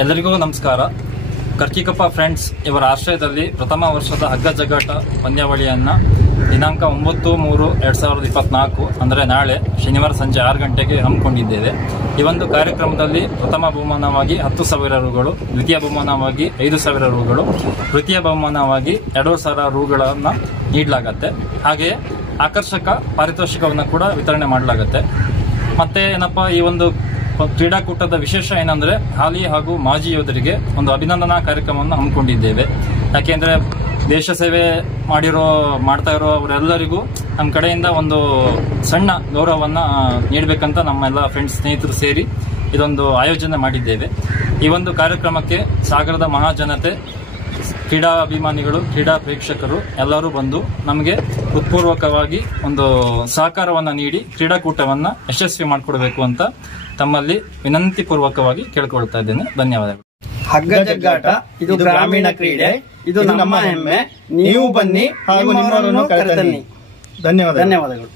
ಎಲ್ಲರಿಗೂ ನಮಸ್ಕಾರ. ಕರ್ಕಿಕಪ್ಪ ಫ್ರೆಂಡ್ಸ್ ಇವರ ಆಶ್ರಯದಲ್ಲಿ ಪ್ರಥಮ ವರ್ಷದ ಹಗ್ಗ ಜಗ್ಗಾಟ ಪಂದ್ಯಾವಳಿಯನ್ನು ದಿನಾಂಕ 9/3/2024 ಅಂದರೆ ನಾಳೆ ಶನಿವಾರ ಸಂಜೆ 6 ಗಂಟೆಗೆ ಹಮ್ಮಿಕೊಂಡಿದ್ದೇವೆ. ಈ ಒಂದು ಕಾರ್ಯಕ್ರಮದಲ್ಲಿ ಪ್ರಥಮ ಬಹುಮಾನವಾಗಿ 10,000 ರೂಗಳು, ದ್ವಿತೀಯ ಬಹುಮಾನವಾಗಿ 5,000 ರೂಗಳು, ತೃತೀಯ ಬಹುಮಾನವಾಗಿ 2,000 ರೂಗಳನ್ನು ನೀಡಲಾಗುತ್ತೆ. ಹಾಗೆಯೇ ಆಕರ್ಷಕ ಪಾರಿತೋಷಿಕವನ್ನು ಕೂಡ ವಿತರಣೆ ಮಾಡಲಾಗುತ್ತೆ. ಮತ್ತೆ ಏನಪ್ಪ, ಈ ಒಂದು ಕ್ರೀಡಾಕೂಟದ ವಿಶೇಷ ಏನಂದ್ರೆ ಹಾಲಿ ಹಾಗೂ ಮಾಜಿ ಯೋಧರಿಗೆ ಒಂದು ಅಭಿನಂದನಾ ಕಾರ್ಯಕ್ರಮವನ್ನು ಹಮ್ಮಿಕೊಂಡಿದ್ದೇವೆ. ಯಾಕೆಂದ್ರೆ ದೇಶ ಸೇವೆ ಮಾಡ್ತಾ ಇರೋ ಅವರೆಲ್ಲರಿಗೂ ನಮ್ಮ ಕಡೆಯಿಂದ ಒಂದು ಸಣ್ಣ ಗೌರವವನ್ನು ನೀಡಬೇಕಂತ ನಮ್ಮೆಲ್ಲ ಫ್ರೆಂಡ್ಸ್ ಸ್ನೇಹಿತರು ಸೇರಿ ಇದೊಂದು ಆಯೋಜನೆ ಮಾಡಿದ್ದೇವೆ. ಈ ಒಂದು ಕಾರ್ಯಕ್ರಮಕ್ಕೆ ಸಾಗರದ ಮಹಾಜನತೆ, ಕ್ರೀಡಾ ಅಭಿಮಾನಿಗಳು, ಕ್ರೀಡಾ ಪ್ರೇಕ್ಷಕರು ಎಲ್ಲರೂ ಬಂದು ನಮಗೆ ಹೃತ್ಪೂರ್ವಕವಾಗಿ ಒಂದು ಸಹಕಾರವನ್ನು ನೀಡಿ ಕ್ರೀಡಾಕೂಟವನ್ನು ಯಶಸ್ವಿ ಮಾಡಿಕೊಡ್ಬೇಕು ಅಂತ ತಮ್ಮಲ್ಲಿ ವಿನಂತಿ ಪೂರ್ವಕವಾಗಿ ಕೇಳ್ಕೊಳ್ತಾ ಇದ್ದೇನೆ. ಧನ್ಯವಾದಗಳು. ಹಗ್ಗ ಜಗ್ಗಾಟ ಇದು ಗ್ರಾಮೀಣ ಕ್ರೀಡೆ, ಇದು ನಮ್ಮ ಹೆಮ್ಮೆ. ನೀವು ಬನ್ನಿ ಹಾಗೂ ನಿಮ್ಮವರನ್ನು ಕರೆತನ್ನಿ. ಧನ್ಯವಾದಗಳು.